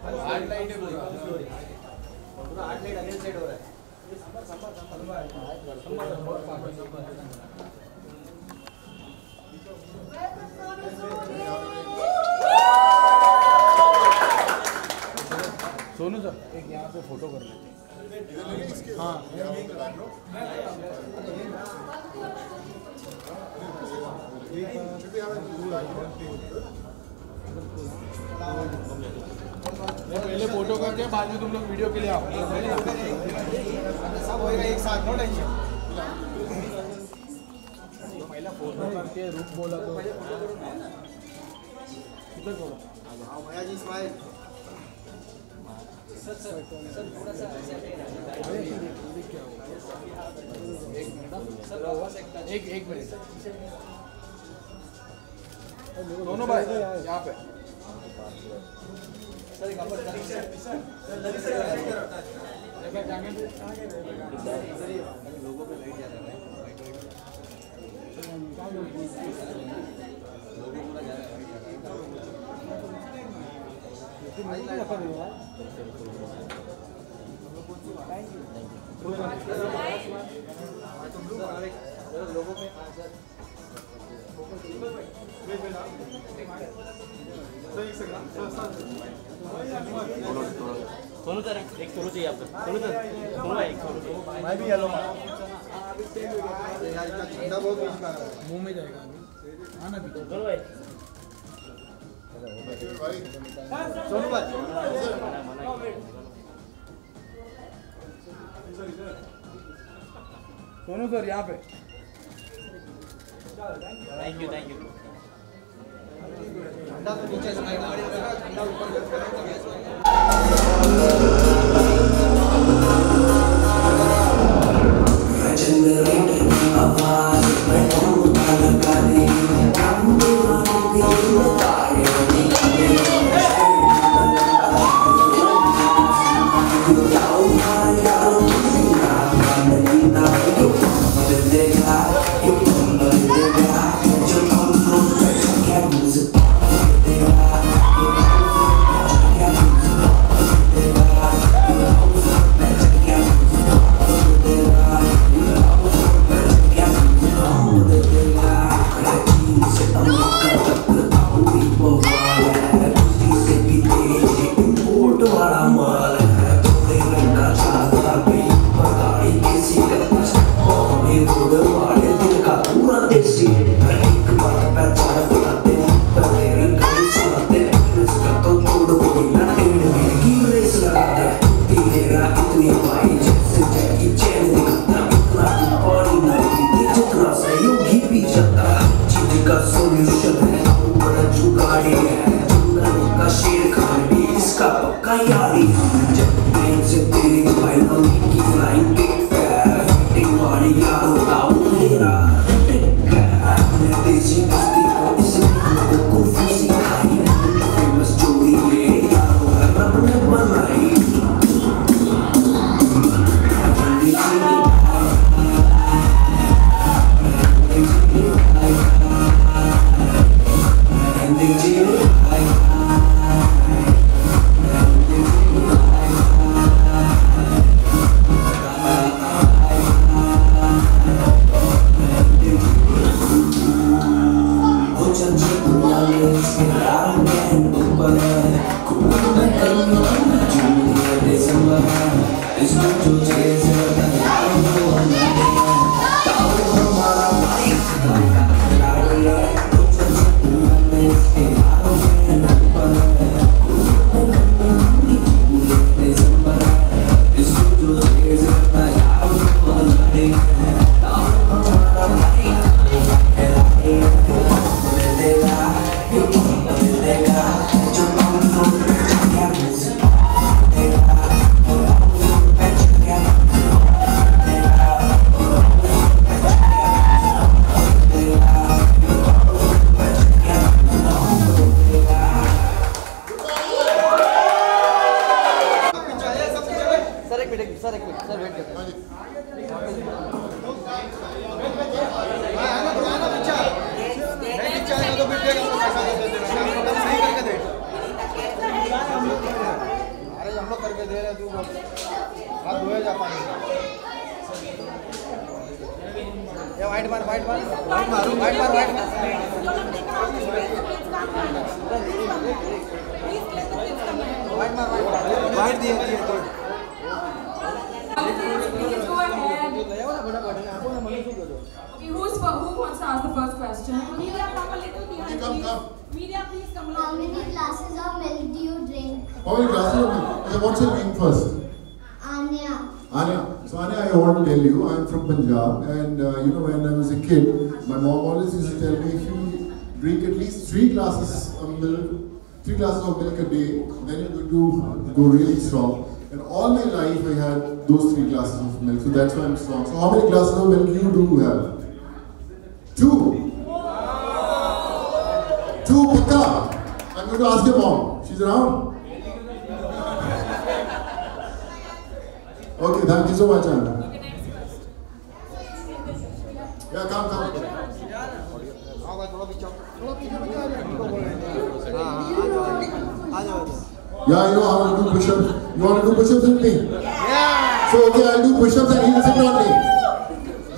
आठ लाइट है पूरा आठ लाइट अगेंस्ट साइड हो रहा है। सोनू सर एक यहाँ पे फोटो कर लेते हैं। हाँ पहले फोटो करके बाद में तुम लोग वीडियो के लिए आओ। सब होएगा एक साथ, नो टेंशन। पहला फोटो करके रुक बोला तो किधर बोला? आओ भैया जी स्माइल। सर थोड़ा सा ऐसे एक मिनट दोनों भाई यहाँ पे लोगों पे लाइट जा रहा है। लोगों पूरा जा रहा है। लोगों पे सोनू सर एक सोनू चाहिए आपको। सोनू सर सोनू भाई एक सोनू चाहिए। मैं भी येलो यार इसका ठंडा बहुत बीच में आ रहा है। मुंह में जाएगा आना भी सोनू भाई सोनू भाई सोनू सर यहाँ पे थैंक यू थैंक यू। ठंडा तो नीचे से ठंडा ऊपर Please go ahead. Okay, who wants to ask the first question? Media, come a little behind, Come. Media, please come How along. many glasses of milk do you drink? How many glasses of milk? Okay, what's your name first? Anya. Anya. So Anya, I want to tell you, I'm from Punjab, and when I was a kid, my mom always used to tell me if you drink at least 3 glasses of milk a day, then you're going to go really strong. And all my life I had those 3 glasses of milk, so that's why I'm strong. So how many glasses of milk you do have? 2. 2 Paka. I'm going to ask your mom. She's around? Okay, thank you so much, Anna. Yeah, come. Yeah, I know how to do push-ups. You want to do push-ups with me? Yeah. So, okay, I'll do push-ups and he'll sit on me.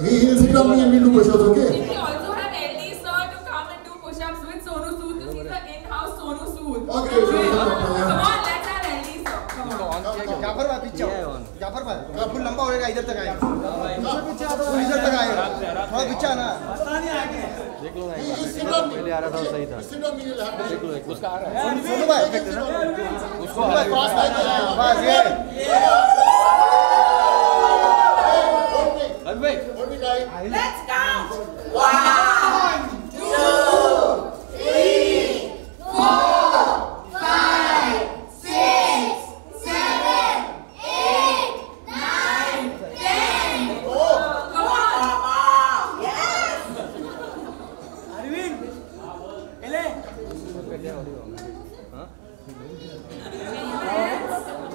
He'll sit on me and we'll do push-ups, okay? We also have LD sir to come and do push-ups with Sonu Sood. This is the in-house Sonu Sood. Okay, Come on, yeah. let's have LD sir. Come on. Jafar भाई पीछे जाफर भाई full लंबा होएगा इधर तक आएगा full इधर तक आएगा थोड़ा पीछे आना देख लो ना He'll sit on me. पहले आ रहा था सही था Sit on me, you'll have to. देख लो उसका आ रहा है सोनू भाई उसको सोनू भाई क्रॉस लाइन पे जाएगा बस ये Hold me. Hold me tight. Let's count. 1, 2, 3, 4, 5, 6, 7, 8, 9, 10. Come on. Yes.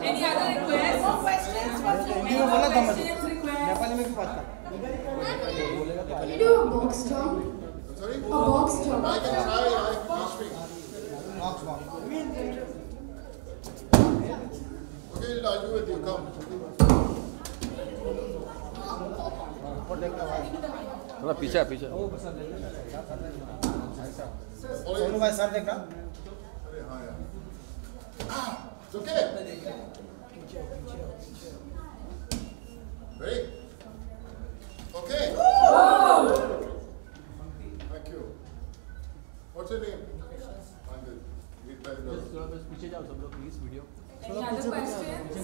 Any other requests? More questions? Any more questions? Requests? Nepali में क्यों बात कर Can you do a box jump? Sorry? A box jump. I can try. Watch me. Box box Okay, I'll do with you. Come. थोड़ा पीछे सोनू भाई sir देखना It's okay. Ready? Okay. Thank you. What's your name? Anand. Read by the. पीछे जाओ सब लोग please video Any other questions?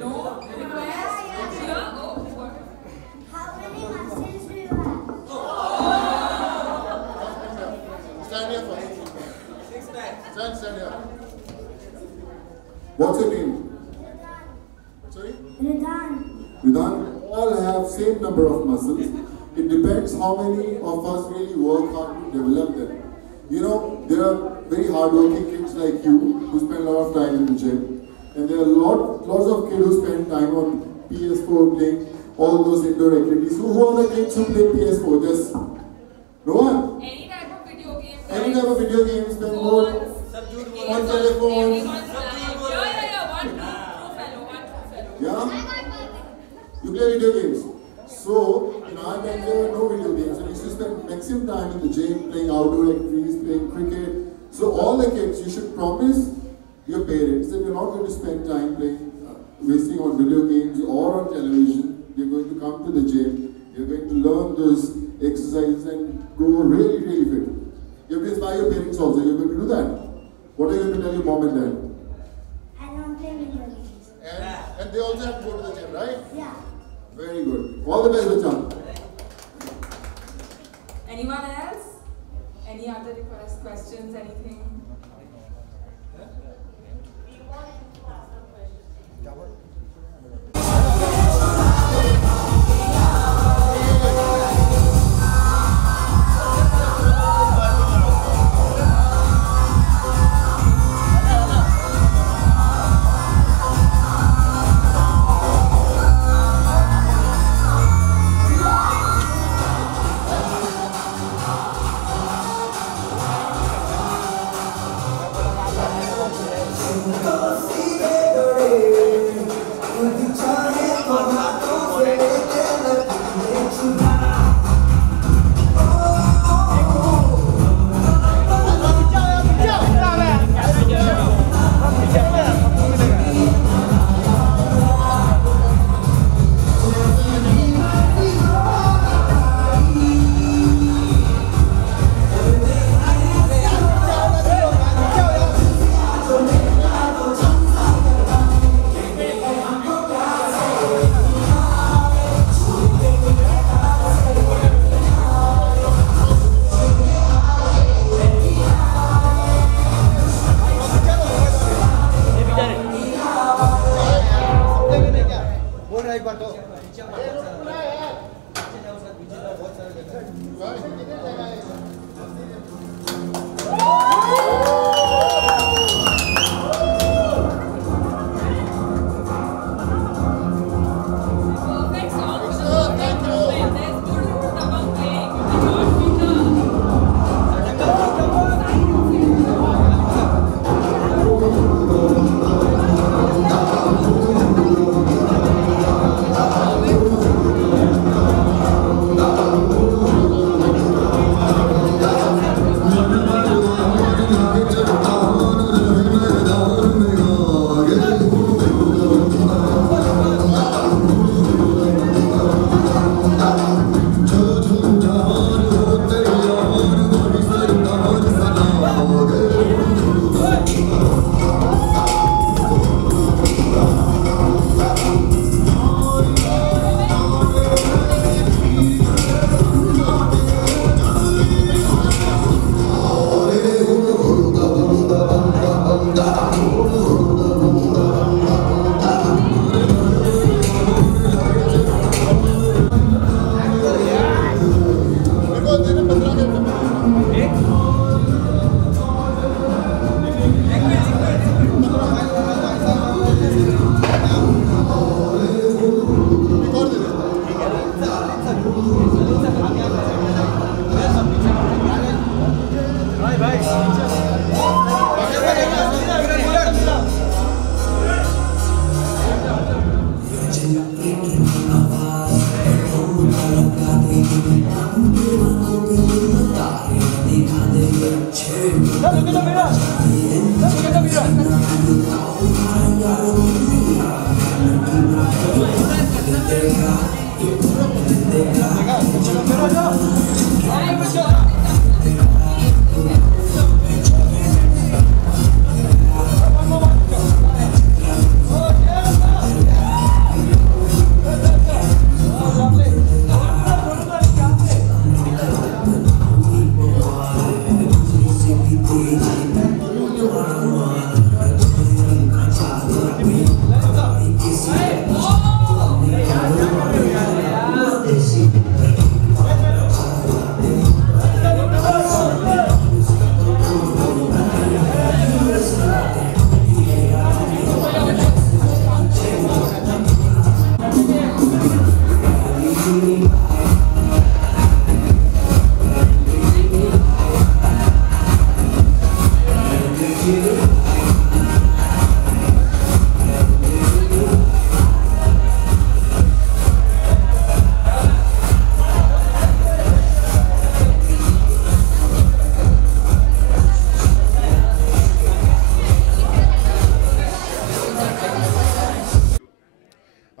No? Requests? Here? Oh, what? How many muscles do you have? Stand here first. Stand here. What's your name? Sorry? Ridan. Vidhan, all have same number of muscles. It depends how many of us really work hard to develop them. You know, there are very hardworking kids like you who spend a lot of time in the gym. And there are lots of kids who spend time on PS4 playing all those indoor activities. Who are the kids who play PS4? Just no one. Any type of video game? Any type of video games, spend more on telephone. Yeah. One true fellow. Yeah? You play video games. So, in our time there were no video games. And we used to spend maximum time in the gym, playing outdoor activities, playing cricket. So all the kids, you should promise your parents that you're not going to spend time playing, wasting on video games or on television. You're going to come to the gym. You're going to learn those exercises and grow really, really fit. You have to inspire your parents also. You're going to do that. What are you going to tell your mom and dad? I don't play video games. And they also have to go to the gym, right? Yeah. Very good. All the best, Bachchan. Anyone else? Any other requests, questions, anything?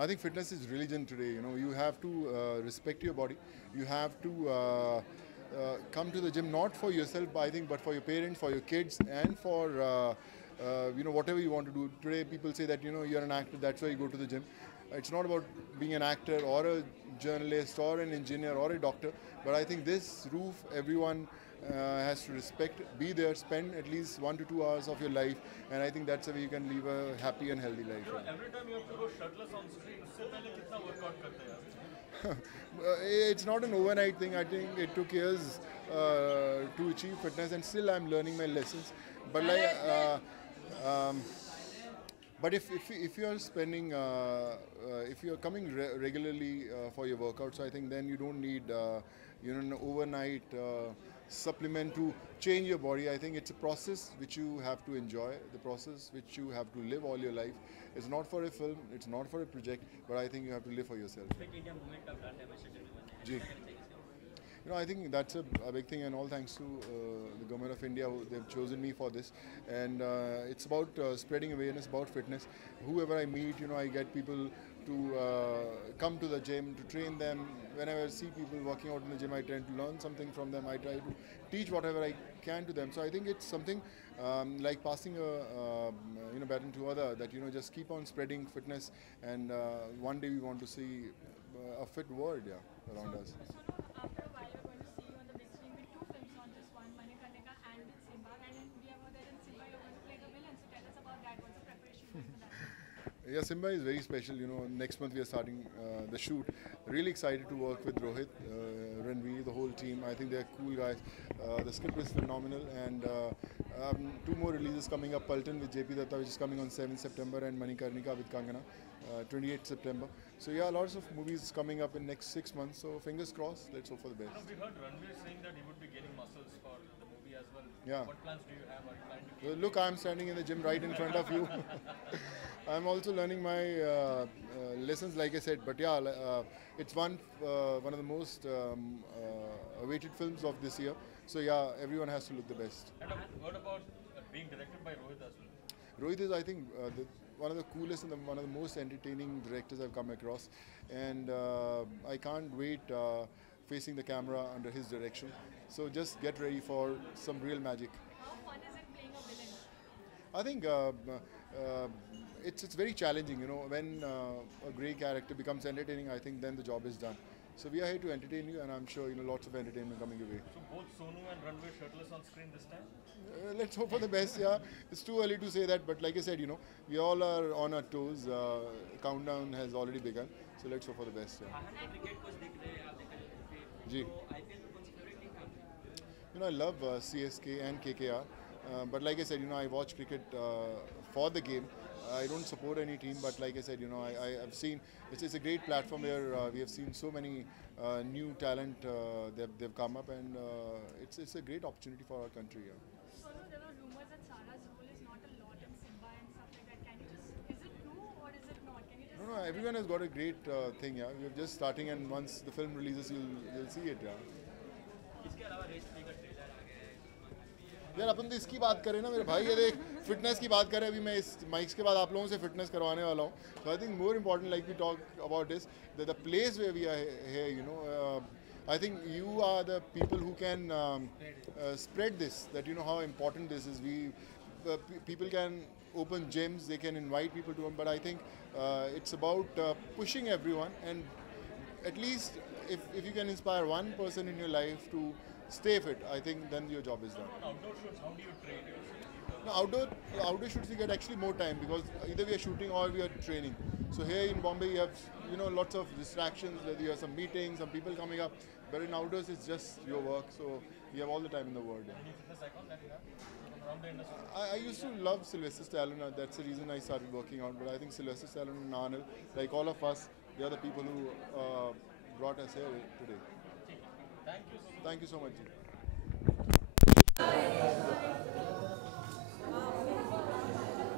I think fitness is religion today. You know, you have to respect your body. You have to come to the gym not for yourself, I think, but for your parents, for your kids, and for you know, whatever you want to do. Today, people say that, you know, you're an actor, that's why you go to the gym. It's not about being an actor or a journalist or an engineer or a doctor, but I think this roof, everyone has to respect, be there, spend at least 1 to 2 hours of your life, and I think that's the way you can live a happy and healthy life. Every time you have to go shirtless on screen, उससे पहले कितना workout करते हैं? It's not an overnight thing. I think it took years to achieve fitness, and still I'm learning my lessons. But but if you are spending if you are coming regularly for your workouts, I think then you don't need you know, an overnight supplement to change your body. I think it's a process which you have to enjoy, the process which you have to live all your life. It's not for a film, it's not for a project, but I think you have to live for yourself. Ji. You know, I think that's a big thing, and all thanks to the government of India, they've chosen me for this. And it's about spreading awareness about fitness. Whoever I meet, you know, I get people to come to the gym, to train them. Whenever I see people working out in the gym, I tend to learn something from them. I try to teach whatever I can to them. So I think it's something like passing a you know, baton to other, that, you know, just keep on spreading fitness, and one day we want to see a fit world, yeah, around us. After a while, you're going to see you on the big screen with 2 films, not just one, Manikarnika and with Simba. And in we have heard that in Simba you're going to play the villain. So tell us about that. What's the preparation like for that? Yeah, Simba is very special. You know, next month we are starting the shoot. Really excited to work with Rohit, Ranveer, the whole team. I think they're cool guys. The script is phenomenal, and 2 more releases coming up. Paltan with JP Datta, which is coming on 7th September, and Manikarnika with Kangana, 28th September. So yeah, lots of movies coming up in next 6 months. So fingers crossed. Let's hope for the best. Now, we heard Ranveer saying that he would be gaining muscles for the movie as well. Yeah. What plans do you have? Are you planning to Look, I'm standing in the gym right in front of you. I'm also learning my lessons, like I said. But yeah, it's one of the most awaited films of this year. So yeah, everyone has to look the best. And what about being directed by Rohit as well? Rohit is, I think, one of the coolest and one of the most entertaining directors I've come across, and I can't wait facing the camera under his direction. So just get ready for some real magic. How fun is it playing a villain? I think it's very challenging. You know, when a grey character becomes entertaining, I think then the job is done. So we are here to entertain you, and I'm sure, you know, lots of entertainment coming your way. So both Sonu and Ranveer shirtless on screen this time? Let's hope for the best. Yeah, it's too early to say that, but like I said, you know, we all are on our toes. Countdown has already begun, so let's hope for the best. Yeah. Ji. You know, I love CSK and KKR, but like I said, you know, I watch cricket for the game. I don't support any team, but like I said, you know, I've seen it's a great platform where we have seen so many new talent. They've come up, and it's a great opportunity for our country. Yeah. So there were rumors that Sara's role is not a lot in Simba and stuff like that. Can you just, is it true or is it not? Can you just? No, everyone has got a great thing. Yeah, we're just starting, and once the film releases, you'll see it. Yeah. यार अपन तो इसकी बात करें ना मेरे भाई, ये देख फिटनेस की बात करें, अभी मैं इस माइक्स के बाद आप लोगों से फिटनेस करवाने वाला हूँ. So I think more important like we talk about this the place where we are here, you know, I think you are the people who can spread this, that you know how important this is. People can open gyms, they can invite people to them, but I think it's about pushing everyone, and at least if you can inspire one person in your life to stay fit, I think then your job is done. Outdoor shoots, how do you train yourself? No, outdoor shoots you get actually more time because either we are shooting or we are training. So here in Bombay you have, you know, lots of distractions, whether you have some meetings, some people coming up, but in outdoors it's just your work, so you have all the time in the world. Yeah. Any fitness icon that you have around the industry? I used to love Sylvester Stallone. That's the reason I started working out. But I think Sylvester Stallone and Arnold, like all of us, they are the people who brought us here today. Thank you so much. Thank you so much, Ji.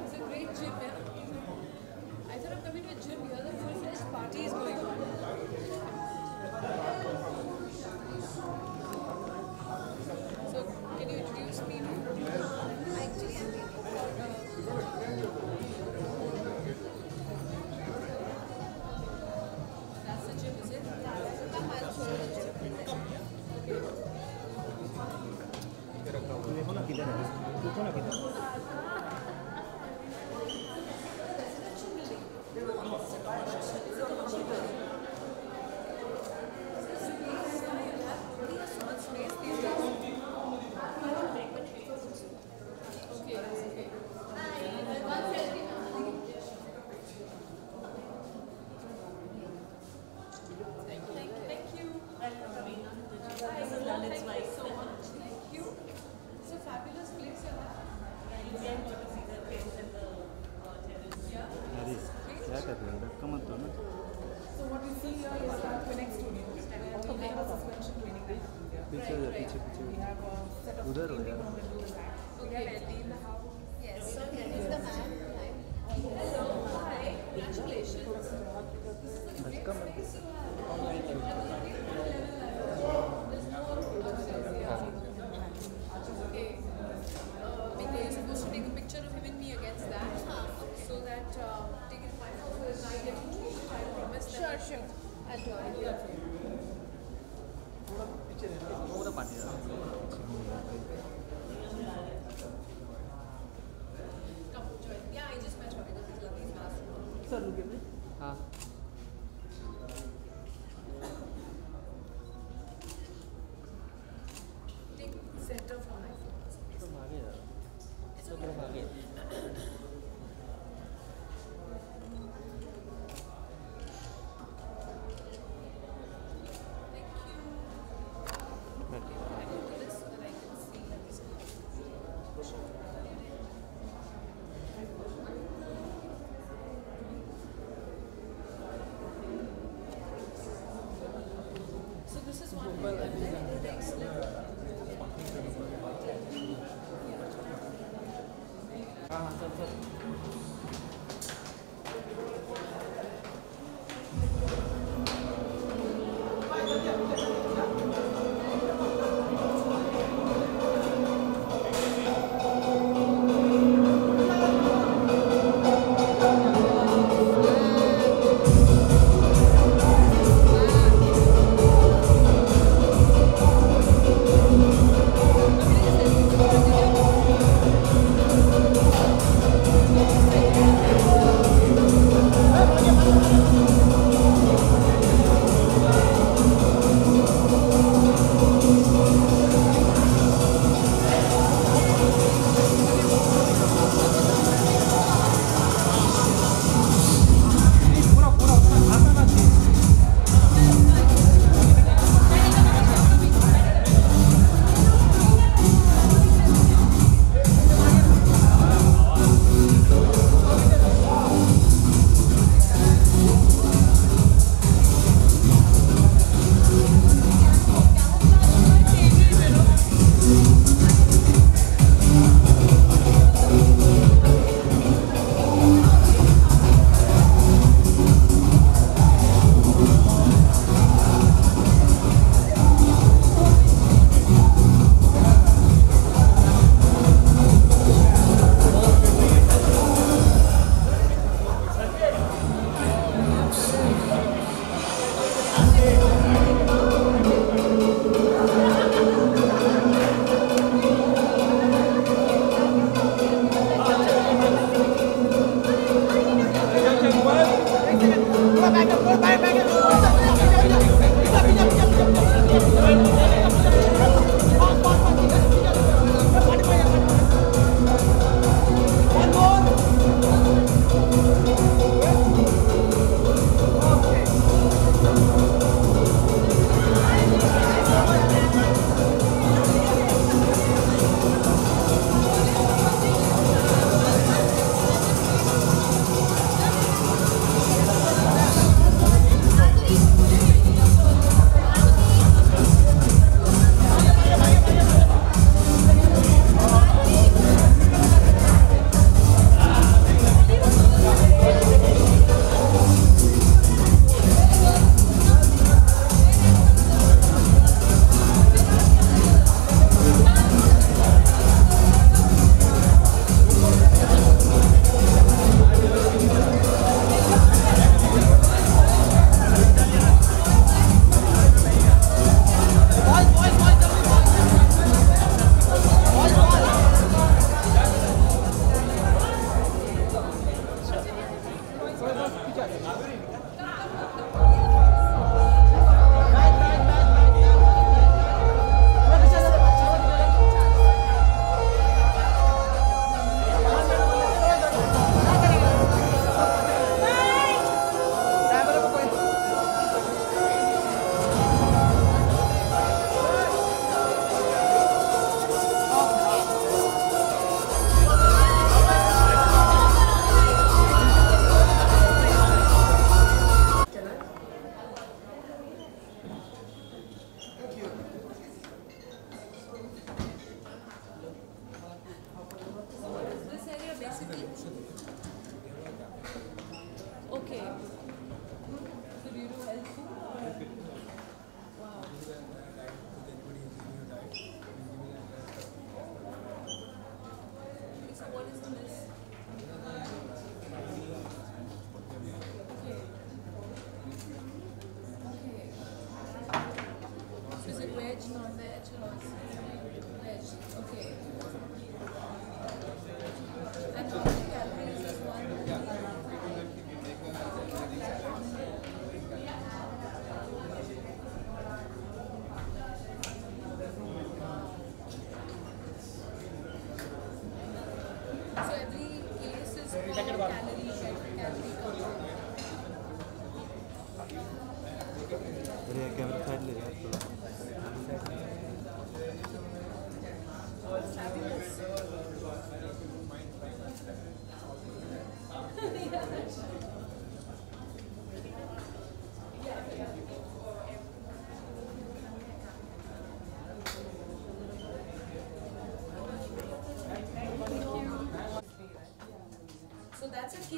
It's a great gym, yeah. I thought of coming to a gym here. The full-fledged party is going on. So, can you introduce me to? Actually, I'm waiting for. That's the gym, is it? Come, I'll show you the gym. देखो ना किधर है.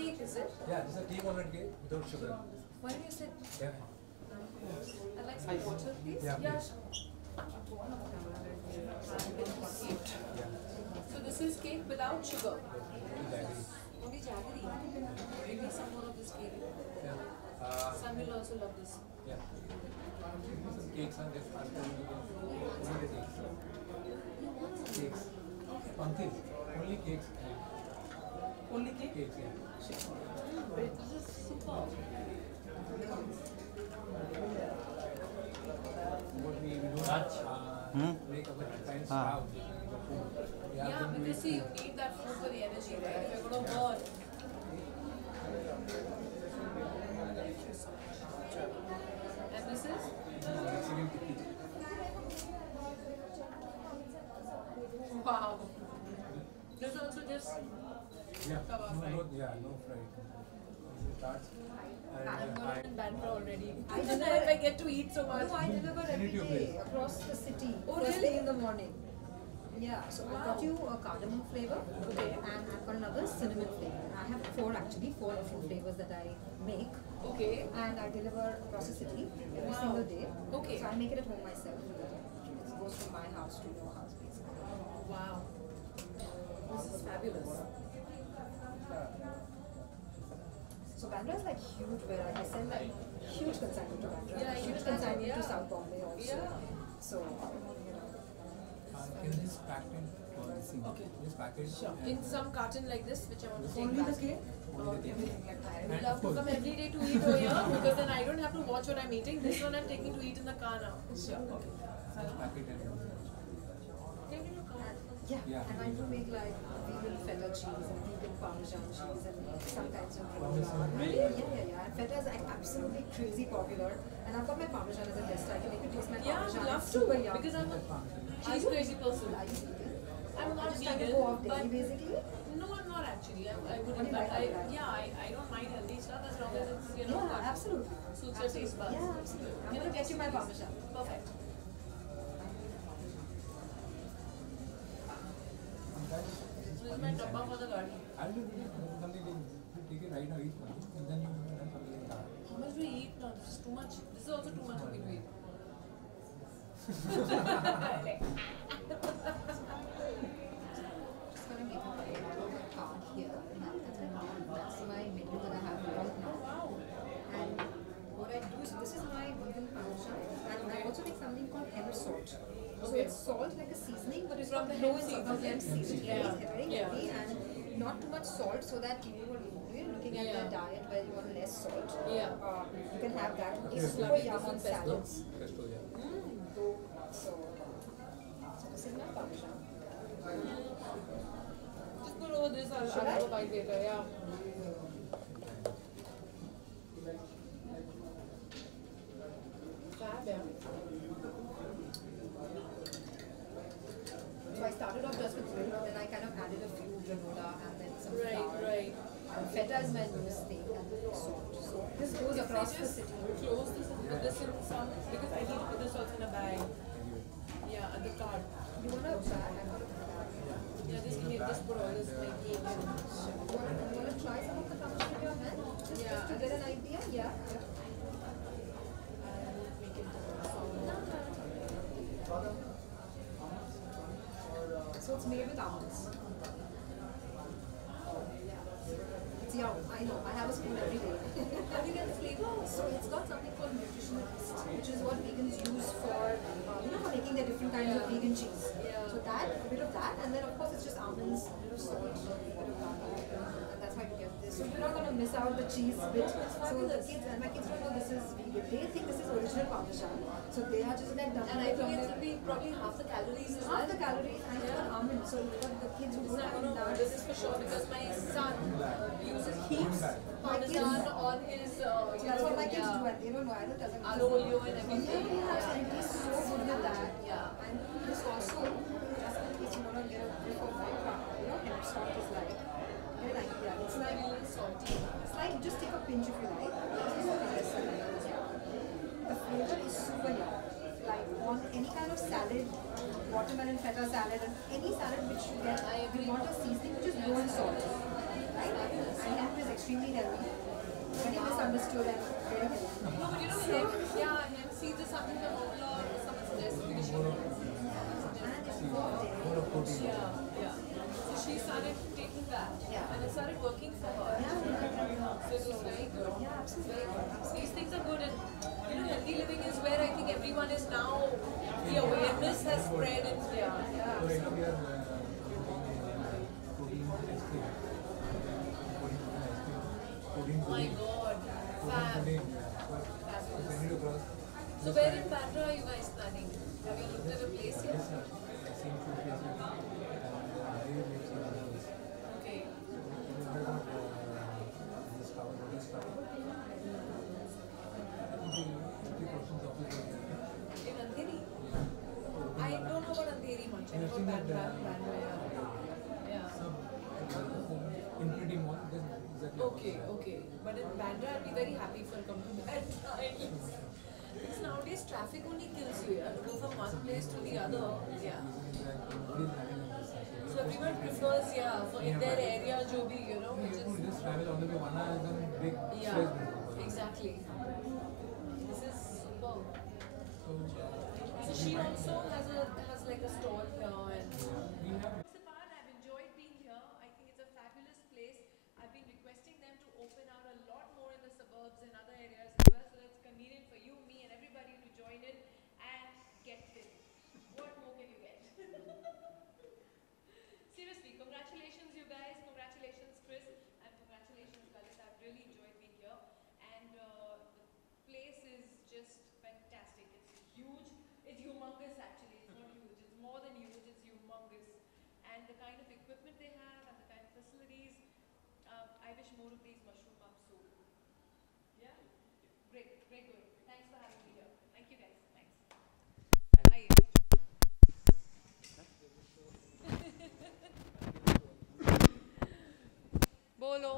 cake, is it? Yeah, this is a tea walnut cake without sugar. Why don't you sit? Yeah. I'd like some water, please. Yeah, Yeah. please. So this is cake without sugar. Jaggery. Only jaggery. Maybe some more of this cake. Yeah. Son will also love this. Yeah. Some cakes are there. Only the cakes. Cakes. Pumpkin. Only cakes. Only cake? Cakes, yeah. This is super. What we do not make our times proud. Yeah, because see, you need that food for the energy, right? If you're going to burn. And this is? Mexican tikki. Wow. This is also just Yeah. kebab No, fried. no fried. It starts. I'm And going to Bandra already. I I don't know if I get to eat so much. No, I deliver every Any two day place. across the city. Oh, first really? thing in the morning. Yeah, so I got you a cardamom flavor, okay, and I've got another cinnamon flavor. I have four different flavors that I make, Okay. and I deliver across the city every single day. Okay. So I make it at home myself. It goes from my house to your house, basically. Wow. This is fabulous. So Bandra is like huge, where I send like huge consignment to Bandra, Yeah, huge huge consignment yeah. to South Bombay also. Yeah. So you know. can this packed in Okay. this package In some carton like this, which I want to take Only back. the cake? only the Everything like I that. would love to come every day to eat over here because then I don't have to watch what I'm eating. This one I'm taking to eat in the car now. Sure. Okay. packet and Take it to car. Yeah. Yeah. And I do make like vegan feta cheese and vegan parmesan cheese and some kinds of Parmesan. Really? Yeah. And feta is like absolutely crazy popular. And I've got my parmesan as a guest. I can make you taste my Yeah, I parmesan. would love It's to super yum. because I'm a cheese you? crazy person. Are you vegan? I'm not Just trying vegan, to go off but daily basically. no, I'm not actually. I What do wouldn't. you like I, about that? I don't mind healthy stuff as long as it's you know Yeah, absolutely. suits your taste buds. Yeah, absolutely. I'm Can gonna I get you my please? parmesan. Perfect. This is my dabba for the garden. I will do something like you take it right now, eat one, and then you do something like that. How much we eat now? This is too much. This is also too much for me to eat. Just gonna make a card here. That's my menu that I have right now. And what I do is, this is my vegan parmesan, and I also make something called hemp salt. So it's salt like a seasoning, but it's From from the low hemp in seeds, salt. Hemp seeds. It's Yeah. very Yeah. healthy and not too much salt, so that people who are looking at their Yeah. diet where you want less salt, Yeah. you can have that. It's Yes. super Lovely, yum this on is pesto. salads. Pesto, yeah. So this is my parmesan. Just put over this. I'll Should I? have a bite later. Yeah. Fab, yeah. So I started off just with milk, then I kind of added a few granola and then some Right, flour. right. And feta is my newest thing and salt. So this goes across the city. Close this and put this in some because I need to put this also in a bag. Yeah, at the card. You want a bag? I got a bag. Yeah, just give me just put all this like cake in. You want to try some of the parmesan with your hand? Just to get an idea? Yeah. Make it So it's made with almonds. It's yum. I know. I have a spoon every day. How do you get the flavor? So it's got something called nutritional yeast, which is what vegans use for, for making their different kinds of vegan cheese. Yeah. So that, a bit of that, and then of course it's just almonds, a bit of salt, a bit of garlic, and that's how you get this. So you're not going to miss out the cheese bit. So the kids, and my kids don't know this is vegan. They think this is original parmesan. So they are just like And I think it will be probably half the calories as well. half the calories and it's got almonds. So for the kids who It's don't not have going to order nuts, this for sure because my son uses heaps My kids- parmesan on his, that's what my kids do, and they don't know. I don't tell them. Aglio and everything. Yeah, and it tastes so good with that. Yeah. And this also, just in case you want to get a grip of what hemp salt is like. Get an idea. It's like Really salty. it's like just take a pinch if you like. The flavor is super yum. Like on any kind of salad, watermelon feta salad, and any salad which you get, you want a seasoning which is low in salt. Right? And hemp is extremely No, but you know, him seeds is something that someone suggested because she yeah. So she started taking that, and it started working for her. So it was very good. It's very good. These things are good, and you know, healthy living is where I think everyone is now. The awareness has spread in India. Yeah. So right now we are protein ice cream. Protein Oh my God, fab. Send it across. So where in Bandra are you guys planning? Have you looked at a place yet? Yes, sir. Same food places and higher rates in others. Okay. You heard about this tower, this tower? I think the person's office was there. In Andheri? I don't know about Andheri much. I know You've seen about that, Bandra, yeah. Some Infinity Mall, it is exactly Okay, okay. But in Bandra, I'd be very happy for a company that because nowadays traffic only kills you, yeah. To go from one place to the other, yeah. So everyone prefers, yeah, for in their area, jo bhi, you know, which is just travel all the way 1 hour is a big yeah, stress builder. exactly. This is superb. So So she also has like a stall here and. we have Sapan, I've enjoyed being here. I think it's a fabulous place. I've been requesting them to open out a lot more in the suburbs and other areas as well, so that's convenient for you, me, and everybody to join in and get thin. What more can you get? Seriously, congratulations, you guys. Congratulations, Chris, and congratulations, Lalit. I've really enjoyed being here, and the place is just fantastic. It's huge. It's humongous, actually. It's not huge. It's more than huge. It's humongous. And the kind of equipment they have and the kind of facilities, I wish more of these mushroom pumps sold. Yeah? Great, great going. Thanks for having me here. Thank you guys. Thanks. Aye. बोलो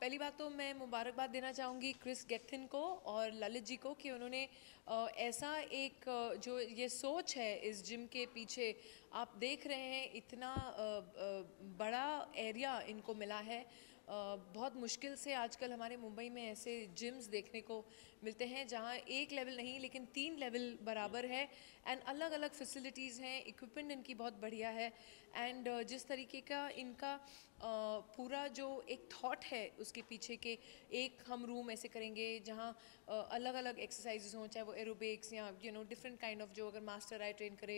पहली बात तो मैं मुबारकबाद देना चाहूँगी Chris गेथिन को और ललित जी को कि उन्होंने ऐसा एक जो ये सोच है इस जिम के पीछे आप देख रहे हैं इतना बड़ा एरिया इनको मिला है बहुत मुश्किल से आजकल हमारे मुंबई में ऐसे जिम्स देखने को मिलते हैं जहाँ एक लेवल नहीं लेकिन 3 लेवल बराबर है एंड अलग अलग फैसिलिटीज़ हैं इक्विपमेंट इनकी बहुत बढ़िया है एंड जिस तरीके का इनका पूरा जो एक थॉट है उसके पीछे के एक हम रूम ऐसे करेंगे जहाँ अलग अलग एक्सरसाइजेस हों चाहे वो एरोबिक्स या you know different kind of जो अगर मास्टर आए ट्रेन करे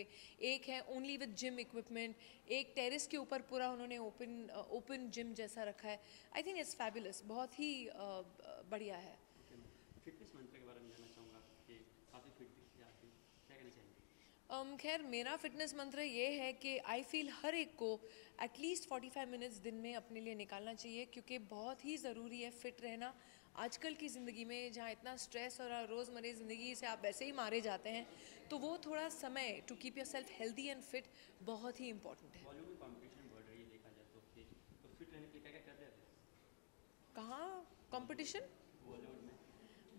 एक है ओनली विद जिम इक्विपमेंट एक टेरेस के ऊपर पूरा उन्होंने ओपन जिम जैसा रखा है आई थिंक इट्स फैबुलस बहुत ही बढ़िया है फिटनेस मंत्र के बारे में जानना चाहूँगा कि काफ़ी फिट दिखती है आप भी क्या कहना चाहेंगे खैर मेरा फिटनेस मंत्र ये है कि आई फील हर एक को एटलीस्ट 45 मिनट्स दिन में अपने लिए निकालना चाहिए क्योंकि बहुत ही ज़रूरी है फ़िट रहना आजकल की ज़िंदगी में जहाँ इतना स्ट्रेस और रोज़मर्रा ज़िंदगी से आप वैसे ही मारे जाते हैं तो वो थोड़ा समय to keep yourself healthy and fit बहुत ही इंपॉर्टेंट है बॉलीवुड में कंपटीशन बढ़ रही है देखा जाए तो फिट रहने के लिए क्या क्या कर रहे हैं कहाँ कंपटीशन बॉलीवुड में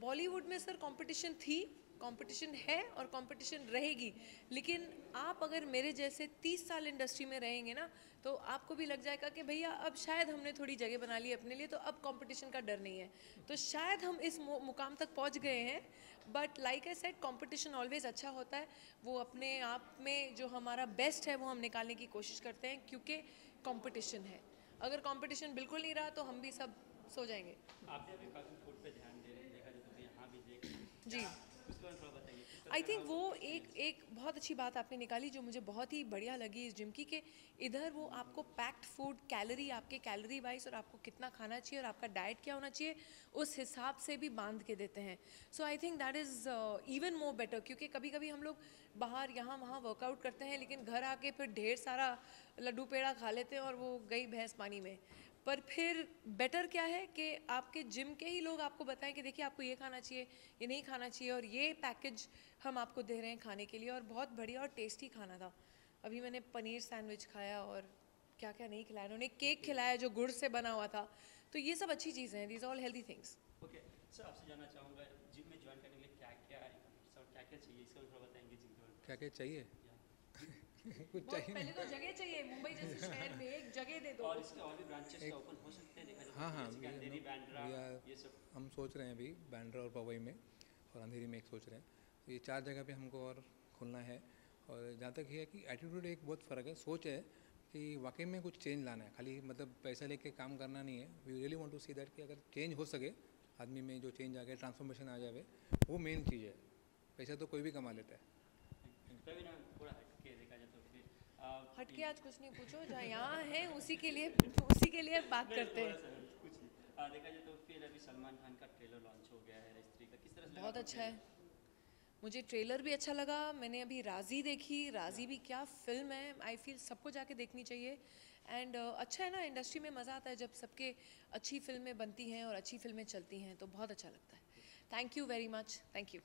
बॉलीवुड में सर कंपटीशन थी कंपटीशन है और कंपटीशन रहेगी लेकिन आप अगर मेरे जैसे 30 साल इंडस्ट्री में रहेंगे ना तो आपको भी लग जाएगा कि भैया अब शायद हमने थोड़ी जगह बना ली अपने लिए तो अब कंपटीशन का डर नहीं है तो शायद हम इस मुकाम तक पहुंच गए हैं but like I said competition always अच्छा होता है वो अपने आप में जो हमारा बेस्ट है वो हम निकालने की कोशिश करते हैं क्योंकि कंपटीशन है अगर कंपटीशन बिल्कुल नहीं रहा तो हम भी सब सो जाएंगे आप भी अभी काफ़ी फूड पे ध्यान दे रहे हैं देखा जाए तो यहाँ भी देख जी आई थिंक वो एक बहुत अच्छी बात आपने निकाली जो मुझे बहुत ही बढ़िया लगी इस जिम की कि इधर वो आपको पैक्ड फूड कैलोरी आपके कैलोरी वाइज और आपको कितना खाना चाहिए और आपका डाइट क्या होना चाहिए उस हिसाब से भी बांध के देते हैं so I think that is even more better क्योंकि कभी कभी हम लोग बाहर यहाँ वहाँ वर्कआउट करते हैं लेकिन घर आके फिर ढेर सारा लड्डू पेड़ा खा लेते हैं और वो गई भैंस पानी में पर फिर बेटर क्या है कि आपके जिम के ही लोग आपको बताएं कि देखिए आपको ये खाना चाहिए ये नहीं खाना चाहिए और ये पैकेज हम आपको दे रहे हैं खाने के लिए और बहुत बढ़िया और टेस्टी खाना था अभी मैंने पनीर सैंडविच खाया और क्या क्या नहीं खिलाया उन्होंने केक खिलाया जो गुड़ से बना हुआ था तो ये सब अच्छी चीज़ें हैं these all healthy things okay sir आपसे जानना चाहूँगा जिम में ज्वाइन करने के लिए क्या क्या चाहिए इसका थोड़ा बताएंगे जिम के बारे में क्या क्या चाहिए कुछ चाहिए पहले तो जगह चाहिए, मुंबई जैसे शहर में एक जगह दे दो। और इसके और भी ब्रांचेस ओपन हो सकते हैं देखा जाए। हाँ हाँ जैसे कि अंधेरी, बांद्रा, ये सब। हम सोच रहे हैं अभी बांद्रा और पवई में और अंधेरी में एक सोच रहे हैं, तो ये 4 जगह पे हमको और खुलना है। और जहाँ तक ये है कि एटीट्यूड एक बहुत फ़र्क है, सोच है कि वाकई में कुछ चेंज लाना है, खाली मतलब पैसा लेके काम करना नहीं है। We really want to see that कि अगर चेंज हो सके आदमी में, जो चेंज आ गया, ट्रांसफॉर्मेशन आ जाए, वो मेन चीज़ है। पैसा तो कोई भी कमा लेता है। रवीना, थोड़ा हटके देखा जाए तो फिर हटके आज कुछ नहीं पूछो, जहाँ यहाँ है उसी के लिए बात करते हैं। कुछ नहीं देखा जाए तो फिर अभी सलमान खान का ट्रेलर लॉन्च हो गया है स्त्री का, किस तरह से बहुत अच्छा है, मुझे ट्रेलर भी अच्छा लगा। मैंने अभी राजी देखी, राजी भी क्या फिल्म है। आई फील सबको जाके देखनी चाहिए। एंड अच्छा है ना, इंडस्ट्री में मज़ा आता है जब सबके अच्छी फिल्में बनती हैं और अच्छी फिल्में चलती हैं, तो बहुत अच्छा लगता है। Thank you very much, thank you.